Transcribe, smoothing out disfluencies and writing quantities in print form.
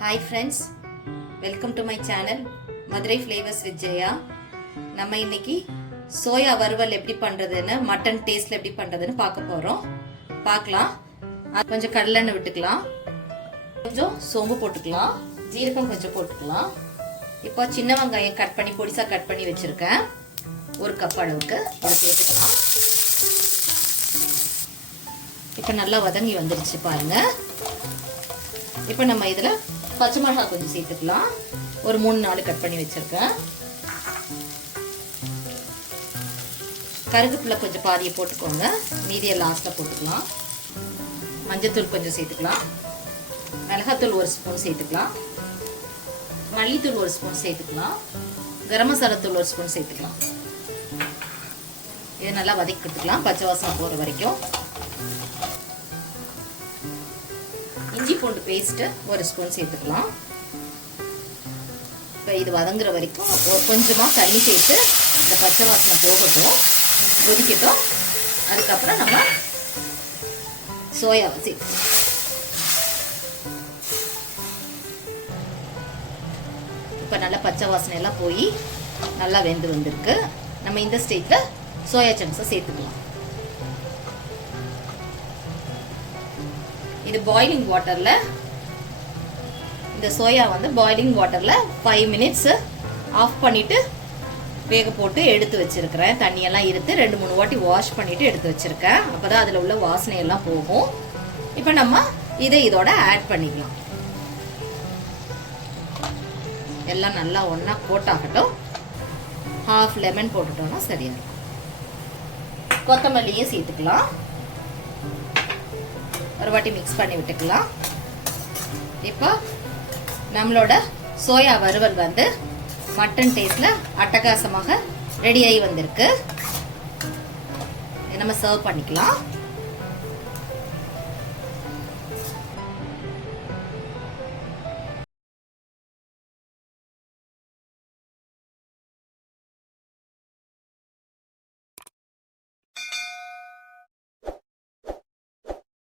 Hi friends, welcome to my channel Madurai Flavors with Jaya. நம்ம இன்னைக்கு soya வறுவல் எப்படி பண்றதுன்னு மட்டன் டேஸ்ட்ல எப்படி பண்றதுன்னு பார்க்க போறோம். பார்க்கலாம். கொஞ்சம் கடலெண்ணெய் விட்டுக்கலாம். கொஞ்சம் சோம்பு போட்டுக்கலாம். ஜீரகம் கொஞ்சம் போட்டுக்கலாம். இப்போ சின்ன வெங்காயம் கட் பண்ணி பொடிசா கட் பண்ணி வச்சிருக்கேன். ஒரு கப் அளவுக்கு இத சேர்த்துக்கலாம். இப்போ நல்லா வதங்கி வந்துருச்சு பாருங்க. இப்போ நம்ம இதுல பச்சை மிளகாய் கொஞ்சம் சேர்த்துக்கலாம். ஒரு 3-4 கட் பண்ணி வச்சிருக்கேன். கருவேப்பிலை கொஞ்சம் பாதியை போட்டுக்கோங்க. மீதியை லாஸ்ட்ல போட்டுக்கலாம். மஞ்சள்தூள் கொஞ்சம் சேர்த்துக்கலாம். மிளகாத்தூள் 1 ஸ்பூன் சேர்த்துக்கலாம். மல்லித்தூள் 1 ஸ்பூன் சேர்த்துக்கலாம். கரம் மசாலா தூள் 1 ஸ்பூன் சேர்த்துக்கலாம். இது நல்லா வதக்கிட்டுக்கலாம் பச்சை வாசனை போற வரைக்கும். இஞ்சி பூண்டு பேஸ்ட் 1 ஸ்பூன் சேர்த்துக்கலாம். இப்போ இது வதங்குற வரைக்கும் கொஞ்சமாக தண்ணி சேர்த்து இந்த பச்சை வாசனை போகட்டும், கொதிக்கட்டும். அதுக்கப்புறம் நம்ம சோயாவை சேர்த்து இப்போ நல்லா பச்சை வாசனை எல்லாம் போய் நல்லா வெந்து வந்திருக்கு. நம்ம இந்த ஸ்டேஜில் சோயா சங்க்ஸை சேர்த்துக்கலாம். இது பாயிலிங் வாட்டர்ல இந்த சோயா வந்து பாயிலிங் வாட்டர்ல 5 மினிட்ஸ் ஆஃப் பண்ணிட்டு வேக போட்டு எடுத்து வச்சிருக்கிறேன். தண்ணியெல்லாம் இருத்து 2-3 வாட்டி வாஷ் பண்ணிட்டு எடுத்து வச்சிருக்கேன். அப்பதான் அதுல உள்ள வாசனை எல்லாம் போகும். இப்போ நம்ம இதை இதோட ஆட் பண்ணிக்கலாம். எல்லாம் நல்லா ஒண்ணா போட்டாகட்டும். ஹாஃப் லெமன் போட்டுட்டோம்னா சரியா இருக்கும். கொத்தமல்லியை சேர்த்துக்கலாம். ஒரு வாட்டி மிக்ஸ் பண்ணி விட்டுக்கலாம். இப்போ நம்மளோட சோயா வறுவல் வந்து மட்டன் டேஸ்ட்ல அட்டகாசமாக ரெடி ஆகி வந்திருக்கு. நம்ம சர்வ் பண்ணிக்கலாம்.